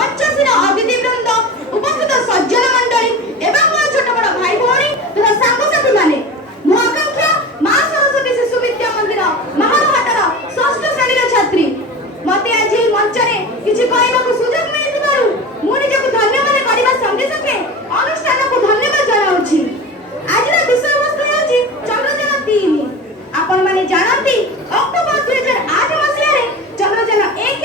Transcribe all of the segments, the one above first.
मञ्चशीर अतिथि वृंद उपस्थित सज्जन मंडली एवं मोर छोट बड़ भाई भौणी तथा सांगसाथी माने मो आकांक्षा मां सरस्वती शिशु विद्या मंदिर महारहाटर षष्ठ श्रेणी छात्री मते आज मंच रे किछि कहबाकू सुजोग मिलिथिबारु मु निजकु धन्यवाद करबा संगे संगे अनुष्ठान को धन्यवाद जनाउछि। आज विषय वस्तु हेछि चंद्रयान 3। आपण माने जानନ୍ତି अक्टोबर 2008 मसिया रे चंद्रयान 1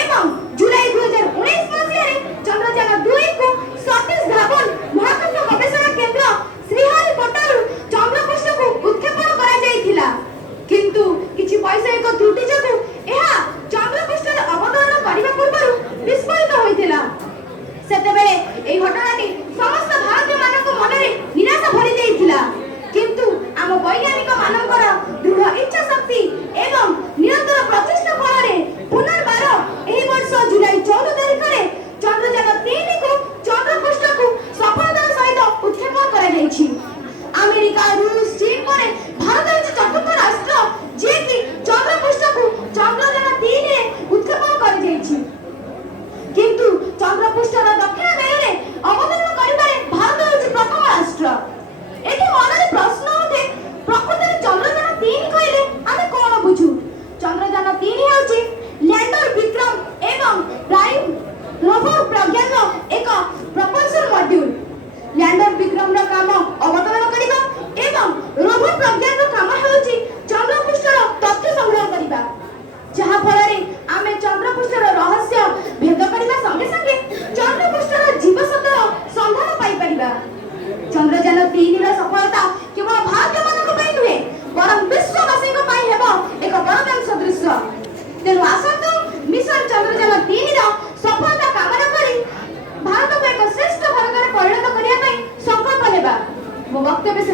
एवं जुलाई 2019 मसिया रे चंद्रयान 2 को सतीश धावन महाकाश गवेषणा केंद्र श्रीहरिकोटारू चंद्रपृष्ठ को उत्क्षेपण करा जायथिला, किंतु किछि वैषयिक त्रुटि जोगु एहा चंद्रपृष्ठ रे अवतरण करिबा पूर्वरु विस्फोरित होइथिला। सेतेबेले एई घटनाटी समस्त भारतीय मानक मनरे निराशा भरि देइथिला, किंतु आम वैज्ञानिक मानकर दृढ़ इच्छा शक्ति एवं निरंतर प्रचेष्टा फल पुनर्बार एही वर्ष जुलाई 14 तारिख में चंद्रयान 3 को चंद्रपृष्ठ को सफलतार सहित उत्क्षेपण करा जायछि। अमेरिका रूस चीन पर भारत होछि चतुर्थ राष्ट्र जे कि चंद्रपृष्ठ को चंद्रयान 3 रे उत्क्षेपण करा जायछि, किंतु चंद्रपृष्ठर दक्षिण मेरुरे अवतरण करिबारे भारत होछि प्रथम राष्ट्र। एठी मनरे प्रश्न उठे प्रकृତରେ चंद्रयान 3 कहले आमे कोन बुझू? चंद्रयान 3 हेउछि लैंडर विक्रम एवं प्राइम रोवर प्रज्ञान एक प्रपल्सन मॉड्यूल। लैंडर विक्रम रा काम अवतरण करिबा एवं रोवर प्रज्ञान रा काम हेउछि चंद्रपृष्ठर तथ्य संग्रह करिबा, जहा फलरे आमे चंद्रपृष्ठर रहस्य भेद करिबा संगे संगे चंद्रपृष्ठर जीवसत्तर संधान पाई परिबा। चंद्रयान 3 रा सफलता केवल भारतीय मानक पई नुहे बरं विश्ववासी को पई हेबो एक वरदान सदृश। तेनु आसंतु मिशन चंद्रयान 3 रा सफलता कामना करी भारत को एक श्रेष्ठ भारत रे परिणत करिया पई संकल्प लेबा। मो वक्तव्य